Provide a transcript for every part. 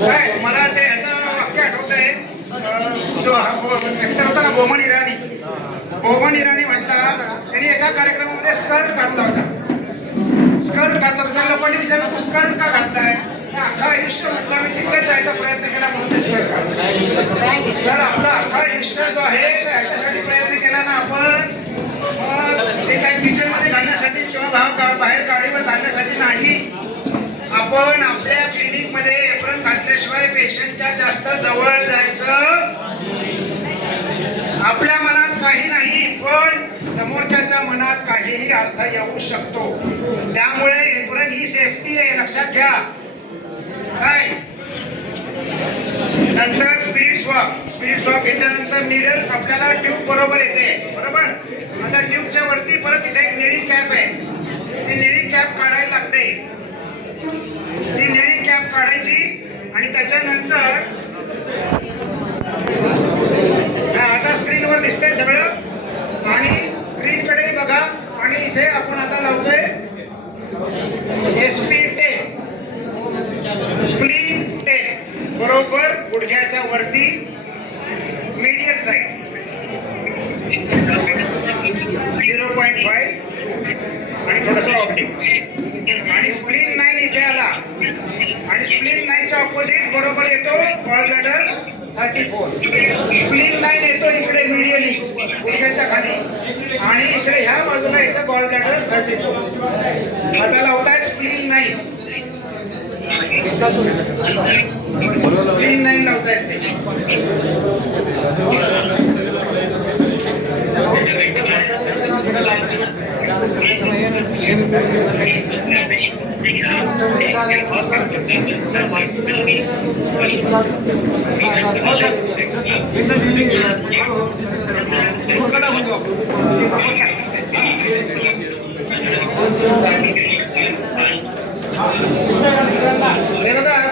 काय मला ते ह्याचं वाक्य आठवत आहे, जो होता ना बोमन इराणी म्हटला, त्यांनी एका कार्यक्रमामध्ये स्कर्ट घातला होता. स्कर्ट घातला होता, लोकांनी विचारलं तू स्कर्ट का घातलाय? अख्खा आयुष्य म्हटलं मी तिकडे जायचा प्रयत्न केला म्हणून ते स्कर्ट घातला. तर आपला अख्खा आयुष्य जो आहे ह्याच्यासाठी प्रयत्न केला ना आपण, ते काही किचन मध्ये घालण्यासाठी किंवा बाहेर गाडीवर घालण्यासाठी नाही. आपण आपल्या क्लिनिक मध्ये एप्रोन घातल्याशिवाय पेशंटच्या जास्त जवळ जायचं. आपल्या मनात काही नाही, पण समोरच्याच्या मनात काहीही अर्थ येऊ शकतो. त्यामुळे एप्रोन ही सेफ्टी आहे, लक्षात घ्या. काय नंतर स्पिरिट स्वॅप घेतल्यानंतर नीडल आपल्याला ट्यूब बरोबर येते, बरोबर. आता ट्यूबच्या वरती परत इथे एक निळी कॅप आहे, ती निळी कॅप काढायला लागते. ती निळी कॅप काढायची आणि त्याच्यानंतर आता स्क्रीनवर दिसतंय सगळं आणि स्क्रीनकडे बघा. आणि इथे आपण आता लावतोय SP टेप, स्प्लिन टेप, बरोबर गुडघ्याच्या वरती मीडियम साईड 0.5 आणि थोडंसं ऑप्टिक. आणि स्प्लिन 9 इथे आला आणि स्प्लिन 9च्या ऑपोजिट बरोबर येतो गॉल ब्लॅडर 34. स्प्लिन 9 येतो इकडे मीडियली गुडघ्याच्या खाली आणि इकडे ह्या बाजूला येतं गॉल ब्लॅडर 34. आता लावताय स्प्लिन 9. स्प्लिन 9 लावतायत ते.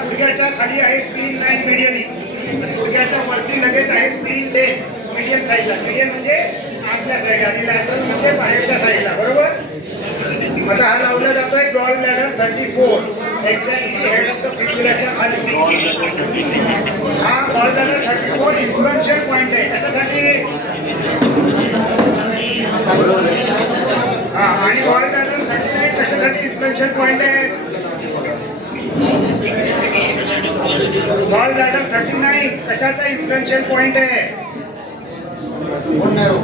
गुडघ्याच्या खाली आहे स्प्लिन 9 मीडियली, गुडघ्याच्या वरती लगेच आहे स्प्लिन 10 मीडियम साईडला. मीडियम म्हणजे आतल्या साईड आणि लॅटरल म्हणजे बाहेरच्या साईडला, बरोबर. आता हा लावला जातोय gall bladder 34 exactly head of the फिब्युलाच्या खाली. हा गॉल ब्लॅडर 34 इन्फ्लुएन्शियल पॉइंट आहे. त्याच्यासाठी हा आणि गॉल ब्लॅडर 39 कशासाठी इन्फ्लुएन्शियल पॉइंट आहे? गॉल ब्लॅडर 39 कशाचा इन्फ्लुएन्शियल पॉइंट आहे? Bone marrow.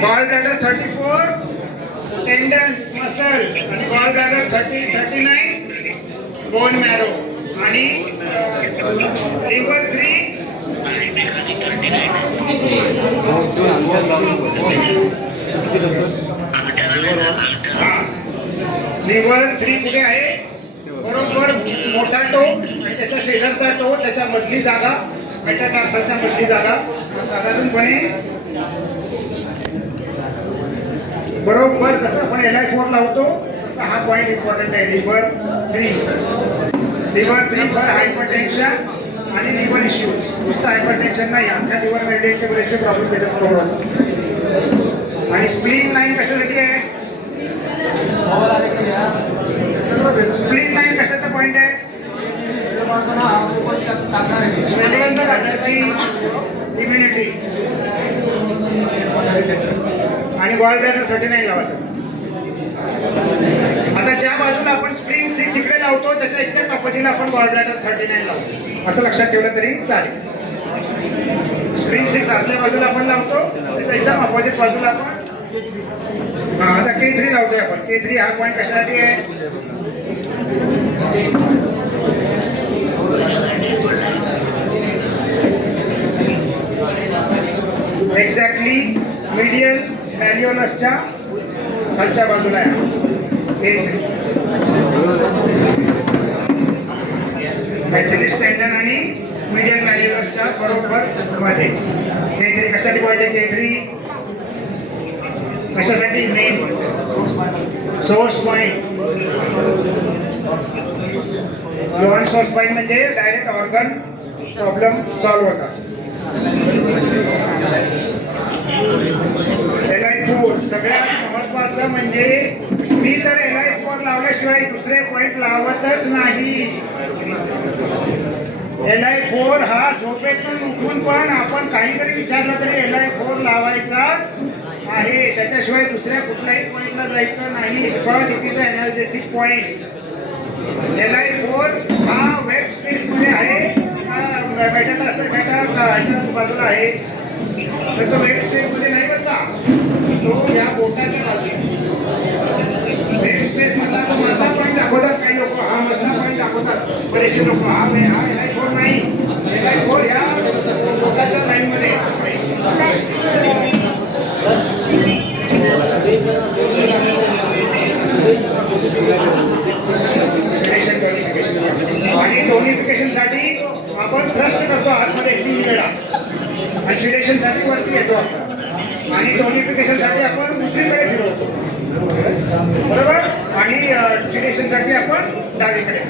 Gall bladder 34 tendons muscles आणि गॉल ब्लॅडर 39 बोन मॅरो. आणि लिव्हर 3 लिव्हर 3 कुठे आहे? बरोबर मोठा टोक आणि त्याच्या शेजारचा टोक, त्याच्या मधली जागा, मेटाटार्सलच्या मधली जागा साधारणपणे बरोबर जसं आपण LI4 लावतो तसा हा पॉइंट इम्पॉर्टंट आहे. लिव्हर 3 फॉर हायपरटेन्शन आणि लिव्हर इश्यूज. नुसतं हायपरटेन्शन नाही, आमच्या लिव्हर मेडियनचे बरेचसे प्रॉब्लेम त्याच्यात कव्हर होतात. आणि स्प्लिन 9 कशासाठी आहे? स्प्लिन 9 कशाचा पॉइंट आहे? इम्युनिटी. आणि गॉल ब्लॅडर 39 लावा सर. आता ज्या बाजूला आपण स्प्रिंग 6 इकडे लावतो त्याच्या एक्झॅक्ट ऑपोजिटला आपण गॉल ब्लॅडर 39 लावतो. असं लक्षात ठेवलं तरी चालेल. स्प्रिंग 6 आतल्या बाजूला आपण लावतो, त्याच्या एकदम ऑपोजिट बाजूला आपण आता K3 लावतोय आपण. K3 हा पॉइंट कशासाठी आहे? एक्झॅक्टली मीडियल मॅल्युलसच्या खालच्या बाजूला आहे. मॅचलिस टेंडन आणि मीडियल मॅल्युलसच्या बरोबर मध्ये. K3 कशासाठी पॉइंट आहे? K3 कशासाठी? Main source point. Source point म्हणजे डायरेक्ट ऑर्गन प्रॉब्लेम सॉल्व्ह होता. LI4 सगळ्यात महत्वाचं म्हणजे मी तर LI4 लावल्याशिवाय दुसरे पॉईंट लावतच नाही. LI4 हा झोपेतून उठून पण आपण काहीतरी विचारलं तरी LI4 लावायचा आहे. त्याच्याशिवाय दुसऱ्या कुठल्याही पॉईंटला जायचं नाही. Because it is a analysis point. LI4 हा वेब स्पेस मध्ये आहे, बेटाला असं बेटा ह्याच्या बाजूला आहे, तर तो वेब स्पेस मध्ये नाही बघा, तो या बोटाच्या बाजूला. वेब स्पेस मधला तो मधला पॉईंट दाखवतात काही लोक, हा मधला पॉईंट दाखवतात बरेचसे लोक. हा LI4 नाही, LI4 ह्या बोटाच्या लाईन मध्ये. आणि टोनिफिकेशन साठी आपण थ्रस्ट करतो आतमध्ये 3 वेळा, आणि सिलेक्शन साठी वरती येतो आपण, आणि टोनिफिकेशन साठी आपण उजवीकडे फिरवतो, बरोबर, आणि सिलेक्शन साठी आपण डावीकडे.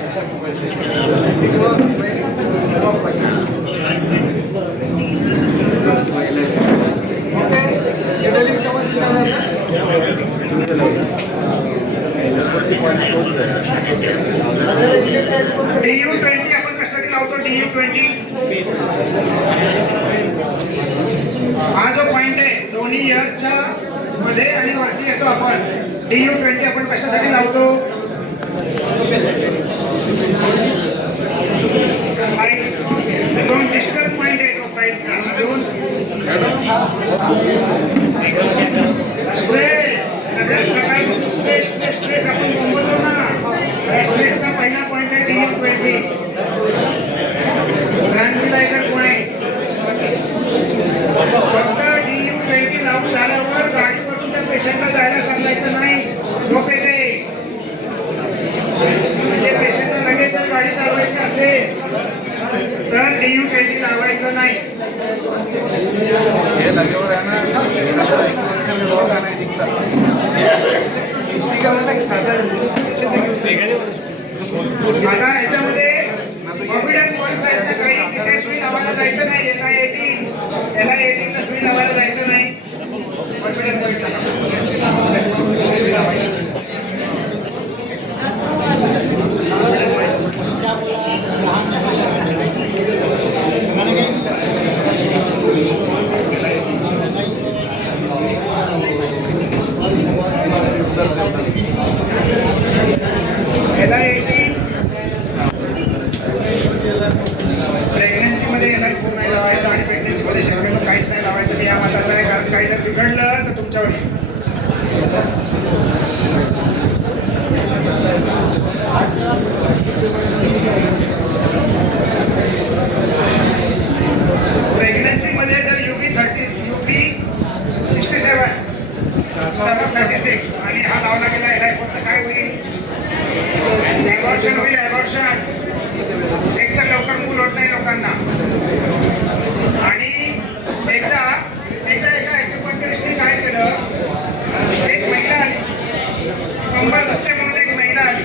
DU20 आपण कशासाठी लावतो? DU20 हा जो पॉइंट आहे दोन्ही इयरच्या मध्ये आणि वरती येतो आपण. DU20 आपण कशासाठी लावतो? दोन डिस्टल पॉइंट आहे तो पॉइंटचा, दोन स्ट्रेस आपण बोलतो ना, स्ट्रेसचा पहिला पॉइंट आहे DU20, ट्रान्सलायझर पॉइंट. फक्त DU20 लावून झाल्यावर गाडीवरून त्या पेशंटला जायला सांगायचं नाही. झोप येते म्हणजे पेशंटला लगेच जर गाडी चालवायची असेल तर DU20 लावायचं नाही. आता याच्यामध्ये कॉन्फिडंट पॉईंट्स आहेत ना काही, तिथे सुई लावायला जायचं नाही. LI18 ला सुई लावायला जायचं नाही. कॉन्फिडंट पॉईंट प्रेग्नन्सी मध्ये LI4 नाही लावायचं, आणि प्रेग्नन्सी मध्ये शक्यतो काहीच नाही लावायचं. या मताला नाही, कारण काही जर बिघडलं तर तुमच्यावर प्रेग्नन्सी मध्ये जर UP67 36 आणि हा लावला गेला LI4 तर काय होईल? ॲबॉर्शन होईल. ॲबॉर्शन एक तर लवकर मूल होत नाही लोकांना. आणि एकदा एका ॲक्युपंक्चरिस्टने काय केलं, एक महिला आली, कंबर दुसरे म्हणून एक महिला आली.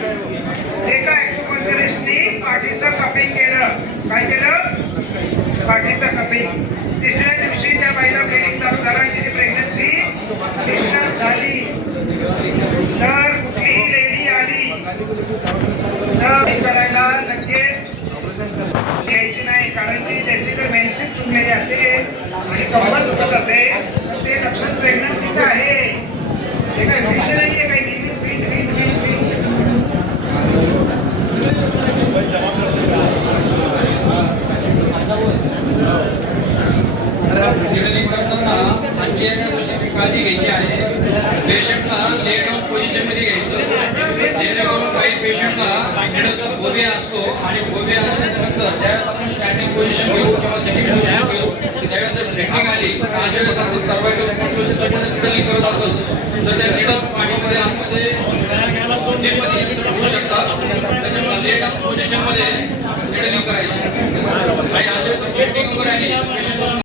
एका ॲक्युपंक्चरिस्टने पाठीचं कपिंग केलं. काय केलं? पाठीचं कपिंग. तिसऱ्या दिवशी त्या बाईला ब्लिडिंग चालू झालं आणि तिची प्रेग्नन्सी डिस्टर्ब झाली. तर कुठलीही लेडी आली तर करायला लगेच घ्यायची नाही, कारण की त्याची जर मेन्सेस चुकलेली असेल आणि कंबर दुखत असेल तर ते लक्षण प्रेग्नन्सीचं आहे. हे काय भिन्न नाही आहे, काही डिलिव्हरी करताना आणखी एका गोष्टीची काळजी घ्यायची आहे. पेशंटला ले डाऊन पोझिशनमध्ये घ्यायचं, जेणेकरून काही पेशंटला मिडलचा फोबिया असतो, आणि फोबिया असल्यानंतर ज्यावेळेस आपण स्टँडिंग पोझिशन घेऊ किंवा सिटिंग पोझिशन घेऊ त्यावेळेस जर ब्रेकिंग आली तर अशा वेळेस आपण सर्वायकल कॉन्ट्रोलसाठी डिलिव्हरी करत असेल तर त्या मिडल पाठीमध्ये आतमध्ये होऊ शकतात. त्याच्यामुळे ले डाऊन पोझिशनमध्ये डिलिव्हरी करायची आणि अशा वेळेस वगैरे आहे पेशंट